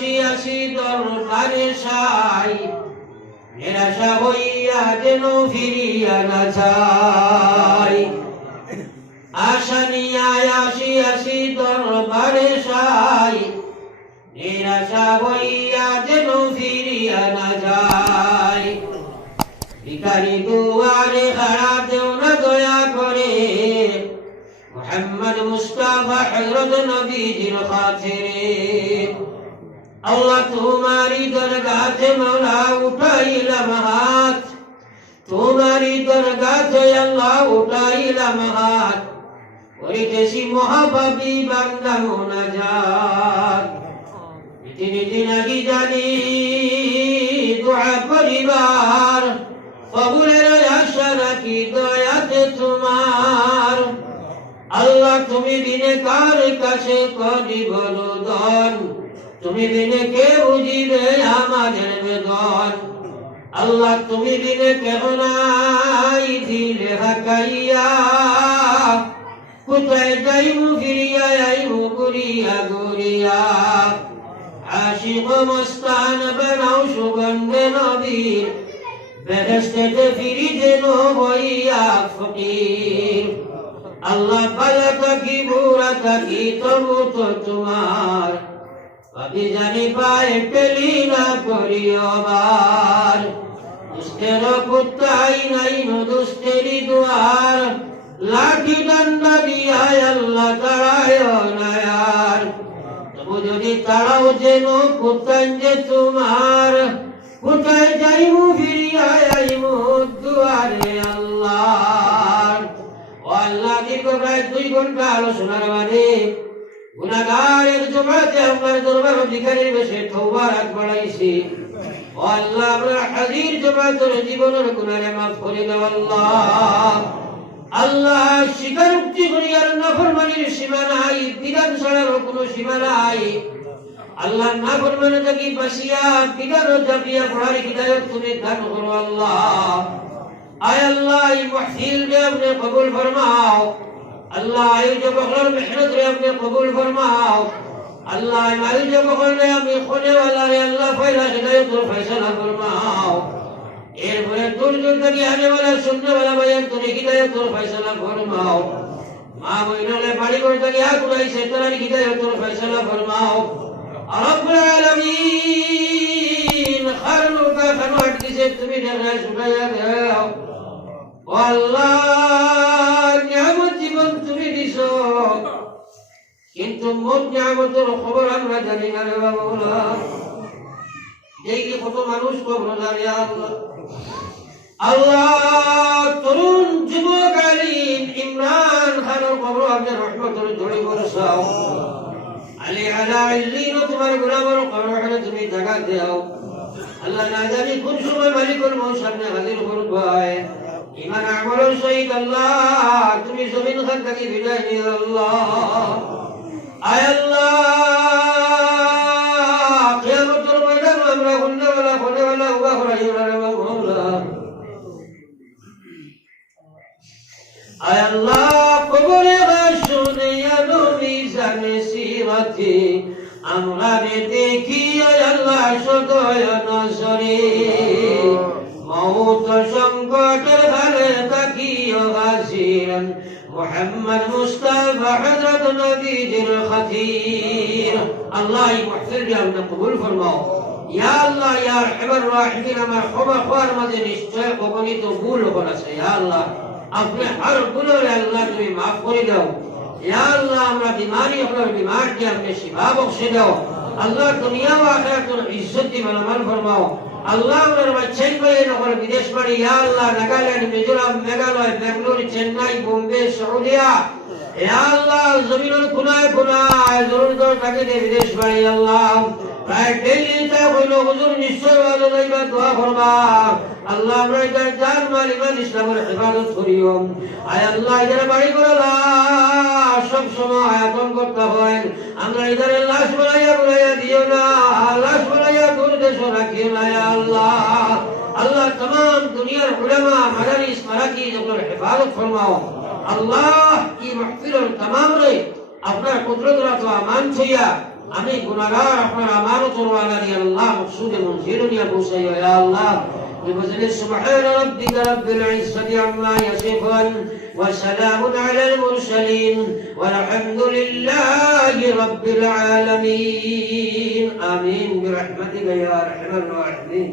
আসি আসি দরবারে সাই। নিরাশা হইয়া যেন ফিরিয়া না যাই। আশা সাই। নিরাশা হইয়া যেন ফিরিয়া না যায় ভিখারি দুয়ারে খাড়া দেও না দয়া করে। মোহাম্মদ মুস্তাফা হযরত নবীজির খাতিরে। আল্লাহ তোমারি দরগাতে মাওলা উঠাইলাম হাত তোমারি দরগাতে আল্লাহ উঠাইলাম হাত করিতেছি মহাপাপী বান্দা মোনাজাত তিনি দিনাগি জানি, দোয়া করিবার। কবুলের আশা রাখি, দয়াতে তোমার। আল্লাহ তুমি বিনে কার কাছে করিব রোদন তুমি বিনে কে বুঝিবে আমাদের বেদন আল্লাহ, তুমি বিনে কেহ নাই দিলে হাকাইয়া। কোথায় যাইমু ফিরিয়া আইমু গুরিয়া গুরিয়া আশিক মস্তান বানাও সুগন্ধে নবীর বেহেস্তেতে ফিরি যেন হইয়া ফকির। আল্লাহ, পালা থাকি, বুড়া থাকি, তবু তো তোমার আমি জানি পায়ে পেলি না করিয়বার দুষ্টের কুত্তাই নাই, দুষ্টেরই দুয়ার। লাঠি ডান্ডা দিয়ায় আল্লাহ তারায় নায়ার। তবু যদি তারাও যেন কোথায় যে তোমার কোথায় যাইমু, ফিরিয়া আইমু দুয়ারে আল্লাহ আল্লাহ দীর্ঘ প্রায় দুই ঘণ্টা আলোচনার বাদে গুনাগারের জমাতে আপনার দরবার ভিখারির বেশে তওবার হাত বাড়াইছি। ও আল্লাহ আমরা হাজির জমাতের জীবনের গুনারে মাফ করে দাও আল্লাহ। আল্লাহ, স্বীকারোক্তি করি আর নাফরমানির সীমা নাই, বিধান ছাড়ার কোনো সীমা নাই। আল্লাহ না ফরমানে থাকি বাসিয়া, বিধান জাপিয়া পড়ার হিদায়ত তুমি দান করো আল্লাহ। আয় আল্লাহ, এই মাহফিল কবুল ফরমাও। আল্লাহ এই যে বকরের মেহনত রে আপনি কবুল ফরমাও। আল্লাহ এই যে বকর রে আপনি খোঁজে ওয়ালা রে আল্লাহ ফায়দা হিদায়ত তোর ফয়সালা ফরমাও। এরপরে দূর দূর থেকে আনে বলে শুনতে বলা বলেন তুমি হিদায়ত তোর ফয়সালা ফরমাও। মা বইনলে বাড়ি করে থেকে আর কুলাই সে তোর হিদায়ত তোর ফয়সালা ফরমাও। রব্বুল আলামিন, খারুকা খানো আটকিছে তুমি ঢাকায় শুকাইয়া দাও আল্লাহ কিন্তু মোট নিয়ামতের খবর আমরা জানি না রে বাবা এই যে কত মানুষ কবর জানি আল্লাহ। আল্লাহ তরুণ যুবক আলিম তুমি জায়গা দাও। আল্লাহ না জানি কোন সময় মালিকুল মৌত সামনে হাজির করবায় ইমান আমলের সহিত আল্লাহ, তুমি জমিন খান থাকি বিদায় নিয়ে আয় আল্লাহ। কিয়ামতের ময়দান আমরা গুন্ডাওয়ালা ফোনেওয়ালা উবা করাই ওরা মাওলা আয় আল্লাহ, কবরে শুনে আলো মিজানে সিরাতে। আমরা রে দেখি, আয় আল্লাহ, সদয় নজরে। মৌত সংকটের ঘরে তাকিও গাছিলেন মোহাম্মদ মুস্তাফা হযরত নবীজির খাতির আল্লাহ এই মাহফিলটি আপনি কবুল ফরমাও। ইয়া আল্লাহ, ইয়া আরহামার রাহিমিন, আমার ক্ষমা খাওয়ার মাঝে নিশ্চয় অগণিত ভুল করেছে ইয়া আল্লাহ, আপনি হরগুলোর আল্লাহ তুমি মাফ করে দাও। ইয়া আল্লাহ, আমরা বিমারি আপনার বিমারটি আপনি শিফা বখশে দাও। আল্লাহ, দুনিয়া ও আখিরাতুল ইজ্জত দি মালামাল ফরমাও। আল্লাহ, আপনার বাচ্চাই ভাই নগর বিদেশ বাড়ি। ইয়া আল্লাহ, নাগাল্যান্ড, মিজোরাম দিয়া। এ আল্লাহ জমিনুল কুনায় কুনায় বিদেশ ভাই আল্লাহ। প্রায় ডেলিটা হইল হুজুর নিশ্চয় আল্লাহ, আমরা এটা জান হেফাজত করিও আয় আল্লাহ, এদের বাড়ি করে সব সময় আয়াতন করতে হয়। আমরা লাশ বলাইয়া বলাইয়া দিও না। লাশ বলাইয়া দূর দেশ রাখিও না আল্লাহ। আল্লাহ তমাম দুনিয়ার উলামা, মাদারিস মারাকি যখন হেফাজত ফরমাও। আল্লাহ কি মাহফিলর তামাম রে আপনার কুদরত আমান ছইয়া আমি গুনাহগার আপনার আমানত করওয়ালা নি আল্লাহ মকসুদে মনজির নি আবু সাইয়া আল্লাহ بفضل سبحان ربك رب العزة عما يصفون وسلام على المرسلين والحمد لله رب العالمين آمين برحمتك يا أرحم الراحمين